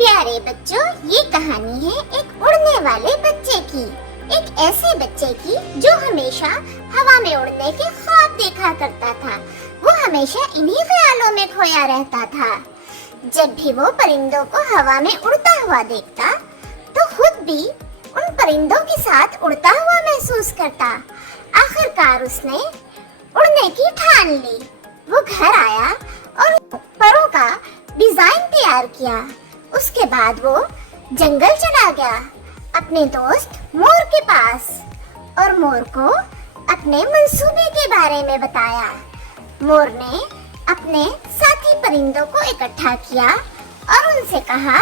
प्यारे बच्चों, ये कहानी है एक उड़ने वाले बच्चे की। एक ऐसे बच्चे की जो हमेशा हवा में उड़ने के ख्वाब देखा करता था। वो हमेशा इन्हीं ख्यालों में खोया रहता था। जब भी वो परिंदों को हवा में उड़ता हुआ देखता तो खुद भी उन परिंदों के साथ उड़ता हुआ महसूस करता। आखिरकार उसने उड़ने की ठान ली। वो घर आया और परों का डिजाइन तैयार किया। उसके बाद वो जंगल चला गया अपने दोस्त मोर के पास और मोर को अपने मंसूबे के बारे में बताया। मोर ने अपने साथी परिंदों को इकट्ठा किया और उनसे कहा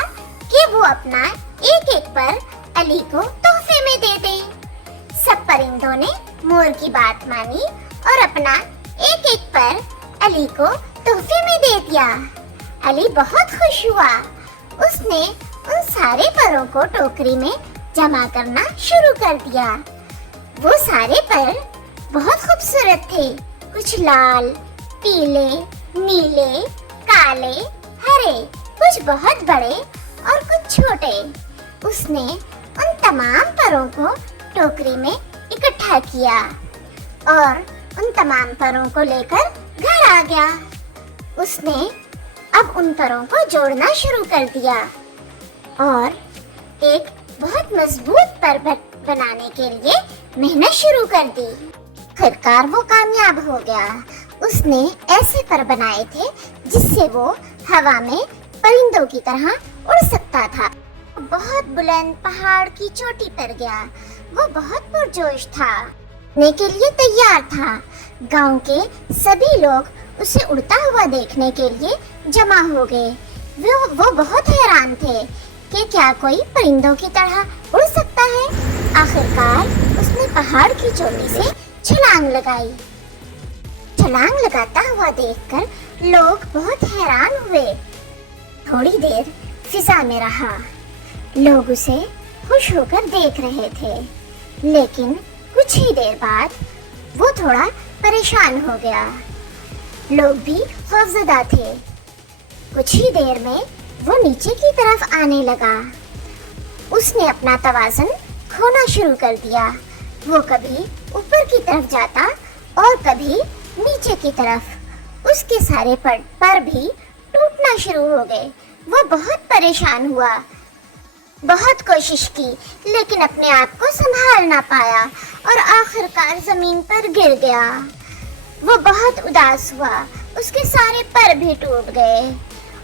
कि वो अपना एक एक पर अली को तोहफे में दे दे। सब परिंदों ने मोर की बात मानी और अपना एक एक पर अली को तोहफे में दे दिया। अली बहुत खुश हुआ। उसने उन सारे परों को टोकरी में जमा करना शुरू कर दिया। वो सारे पर बहुत खूबसूरत थे। कुछ लाल, पीले, नीले, काले, हरे, कुछ बहुत बड़े और कुछ छोटे। उसने उन तमाम परों को टोकरी में इकट्ठा किया और उन तमाम परों को लेकर घर आ गया। उसने अब उन परों को जोड़ना शुरू कर दिया और एक बहुत मजबूत पर बनाने के लिए मेहनत शुरू कर दी। आखिरकार वो कामयाब हो गया। उसने ऐसे पर बनाए थे जिससे वो हवा में परिंदों की तरह उड़ सकता था। बहुत बुलंद पहाड़ की चोटी पर गया। वो बहुत पुरजोश था, उड़ने के लिए तैयार था। गांव के सभी लोग उसे उड़ता हुआ देखने के लिए जमा हो गए। वो बहुत हैरान थे कि क्या कोई परिंदों की तरह उड़ सकता है। आखिरकार उसने पहाड़ की चोटी से छलांग लगाई। छलांग लगाता हुआ देखकर लोग बहुत हैरान हुए। थोड़ी देर फिजा में रहा। लोग उसे खुश होकर देख रहे थे, लेकिन कुछ ही देर बाद वो थोड़ा परेशान हो गया। लोग भी खौफजदा थे। कुछ ही देर में वो नीचे की तरफ आने लगा। उसने अपना तवाज़ुन खोना शुरू कर दिया। वो कभी ऊपर की तरफ जाता और कभी नीचे की तरफ। उसके सारे पर भी टूटना शुरू हो गए। वो बहुत परेशान हुआ। बहुत कोशिश की, लेकिन अपने आप को संभाल ना पाया और आखिरकार जमीन पर गिर गया। वो बहुत उदास हुआ। उसके सारे पर भी टूट गए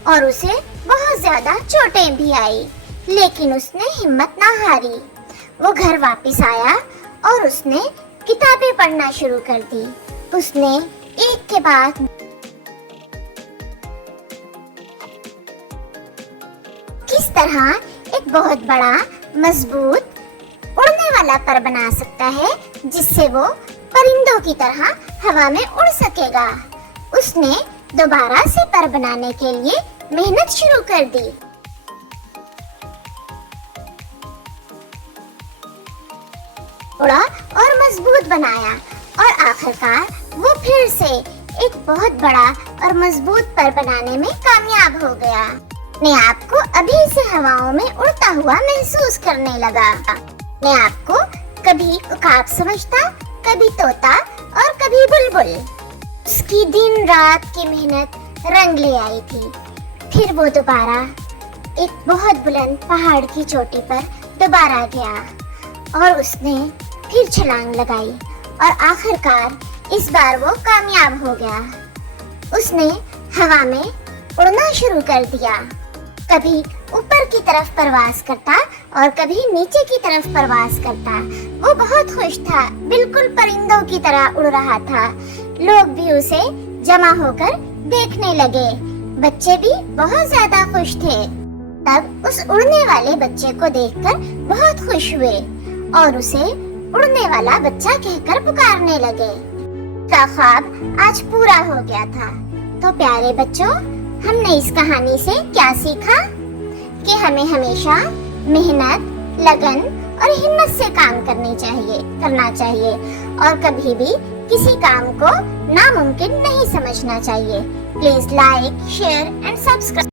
और उसे बहुत ज्यादा चोटें भी आई, लेकिन उसने हिम्मत ना हारी। वो घर वापस आया और उसने किताबें पढ़ना शुरू कर दी। उसने एक के बाद किस तरह एक बहुत बड़ा मजबूत उड़ने वाला पर बना सकता है जिससे वो परिंदों की तरह हवा में उड़ सकेगा। उसने दोबारा से पर बनाने के लिए मेहनत शुरू कर दी। उड़ा और मजबूत बनाया और आखिरकार वो फिर से एक बहुत बड़ा और मजबूत पर बनाने में कामयाब हो गया। अपने आप को अभी से हवाओं में उड़ता हुआ महसूस करने लगा। अपने आप को कभी उकाब समझता, कभी तोता और कभी बुलबुल। उसकी दिन रात की मेहनत रंग ले आई थी। फिर वो दोबारा एक बहुत बुलंद पहाड़ की चोटी पर दोबारा गया और उसने फिर छलांग लगाई और आखिरकार इस बार वो कामयाब हो गया। उसने हवा में उड़ना शुरू कर दिया। कभी ऊपर की तरफ परवास करता और कभी नीचे की तरफ परवास करता। वो बहुत खुश था, बिल्कुल परिंदों की तरह उड़ रहा था। लोग भी उसे जमा होकर देखने लगे। बच्चे भी बहुत ज्यादा खुश थे। तब उस उड़ने वाले बच्चे को देखकर बहुत खुश हुए और उसे उड़ने वाला बच्चा कहकर पुकारने लगे। उसका ख्वाब आज पूरा हो गया था। तो प्यारे बच्चों, हमने इस कहानी से क्या सीखा कि हमें हमेशा मेहनत, लगन और हिम्मत से काम करना चाहिए और कभी भी किसी काम को नामुमकिन नहीं समझना चाहिए। Please like, share and subscribe.